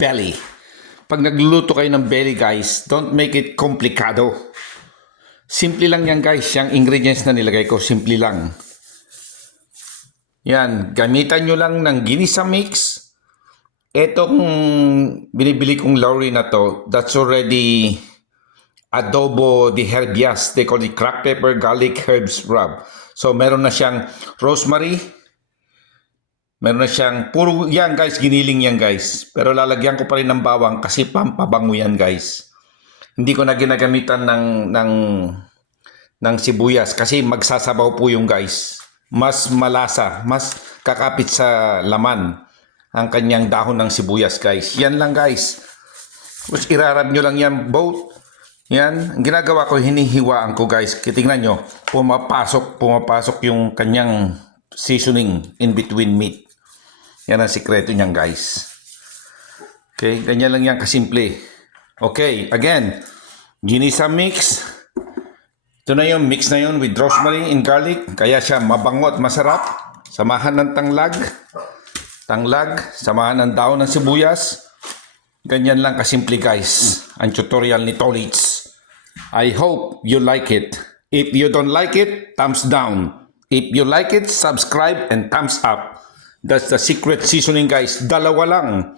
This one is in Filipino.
belly. Pag nagluluto kayo ng belly guys, don't make it komplikado. Simple lang yan guys, yung ingredients na nilagay ko, simple lang. Yan, gamitan nyo lang ng ginisa mix. Etong binibili kong Lowry na to, that's already adobo de herbias. They call it cracked pepper, garlic, herbs rub. So meron na siyang rosemary. Meron na siyang, puro yan guys, giniling yan guys. Pero lalagyan ko pa rin ng bawang kasi pampabango yan guys. Hindi ko na ginagamitan ng sibuyas kasi magsasabaw po yung guys. Mas malasa, mas kakapit sa laman ang kanyang dahon ng sibuyas guys. Yan lang guys. Tapos irarab nyo lang yan both. Yan, ang ginagawa ko, hinihiwaan ko guys. Tingnan nyo, pumapasok yung kanyang seasoning in between meat. Yan ang sikreto niyan guys. Okay, ganyan lang yan kasimple. Okay, again, ginisa mix. Ito na yung mix na yun with rosemary and garlic. Kaya siya mabango at masarap. Samahan ng tanglad, samahan ng daon ng sibuyas. Ganyan lang kasimple guys, ang tutorial ni Tolits. I hope you like it. If you don't like it, thumbs down. If you like it, subscribe and thumbs up. That's the secret seasoning guys. Dalawa lang.